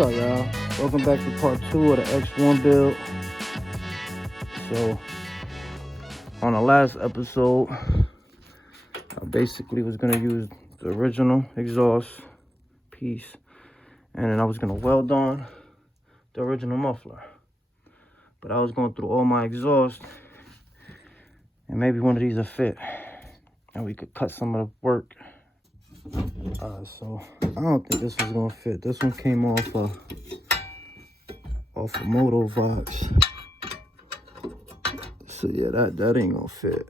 What's up, y'all? Welcome back to part 2 of the X1 build. So, on the last episode, I basically was going to use the original exhaust piece, and then I was going to weld on the original muffler. But I was going through all my exhaust, and maybe one of these will fit, and we could cut some of the work. So I don't think this was gonna fit. This one came off a Motovox. So yeah, that ain't gonna fit.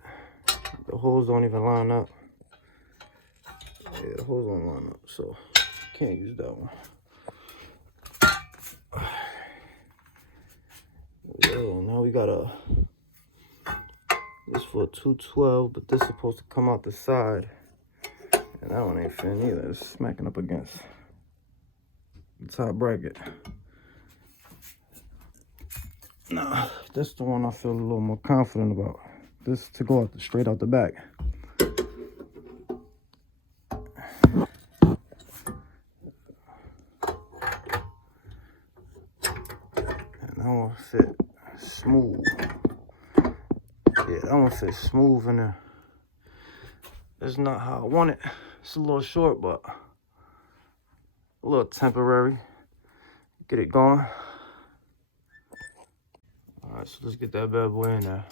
The holes don't even line up. Yeah, the holes don't line up, so can't use that one. Yeah, now we got this for a 212, but this is supposed to come out the side. And that one ain't fitting either. It's smacking up against the top bracket. Nah, that's the one I feel a little more confident about. This to go out straight out the back. And that one fit smooth. Yeah, that one fit smooth in there. That's not how I want it. It's a little short, but a little temporary. Get it going. All right, so let's get that bad boy in there.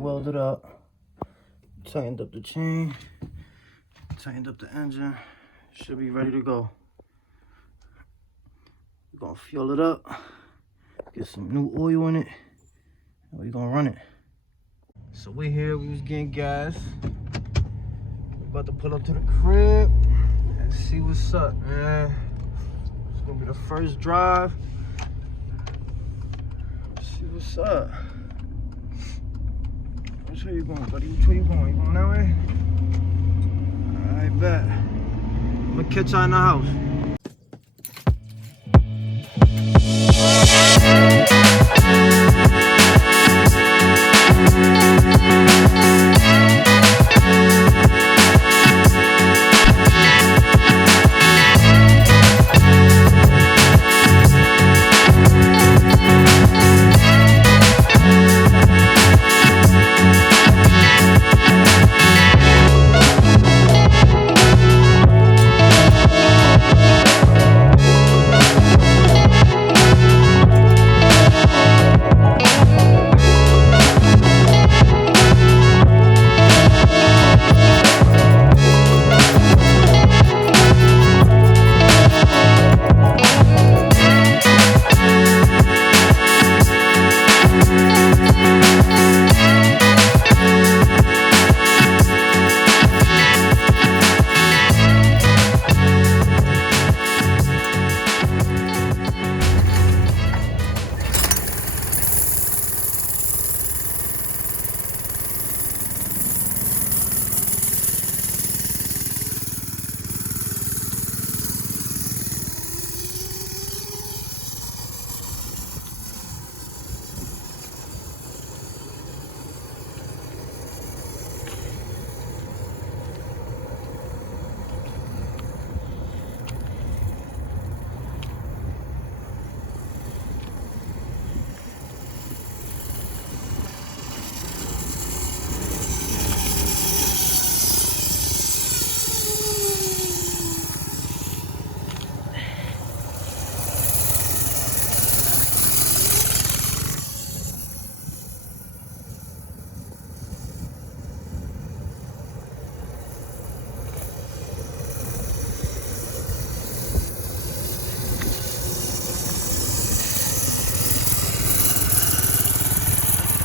Welded up, tightened up the chain, tightened up the engine, should be ready to go. We're gonna fuel it up, get some new oil in it, and we're gonna run it. So we here, we was getting gas. We're about to pull up to the crib and see what's up, man. It's gonna be the first drive. See what's up. Which way you going, buddy? Which way you going? You going that way? Alright, bet. I'm gonna catch y'all in the house.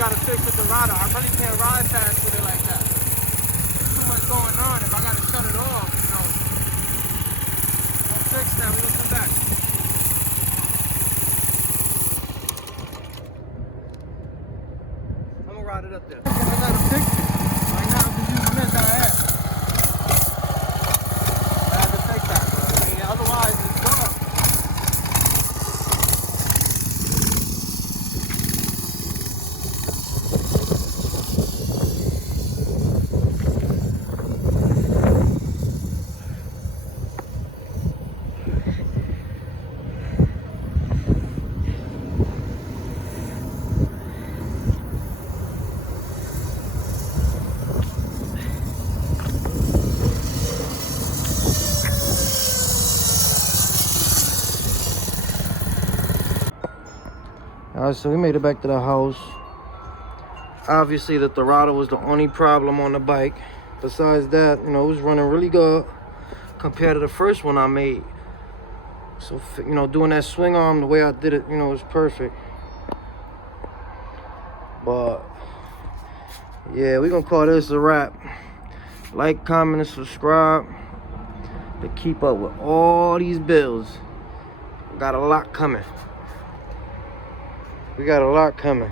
gotta fix the Dorado. I really can't ride fast with it like that. There's too much going on. If I gotta shut it off, you know, we'll fix that. We'll come back. I'm gonna ride it up there. I gotta fix it. Right now, I'm just using this that I have. I have to fix that, bro. I mean, otherwise, it's gone. Alright, so we made it back to the house. Obviously, the Dorado was the only problem on the bike. Besides that, you know, it was running really good compared to the first one I made. So, you know, doing that swing arm the way I did it, you know, was perfect. But, yeah, we're going to call this a wrap. Like, comment, and subscribe to keep up with all these builds. Got a lot coming. We got a lot coming.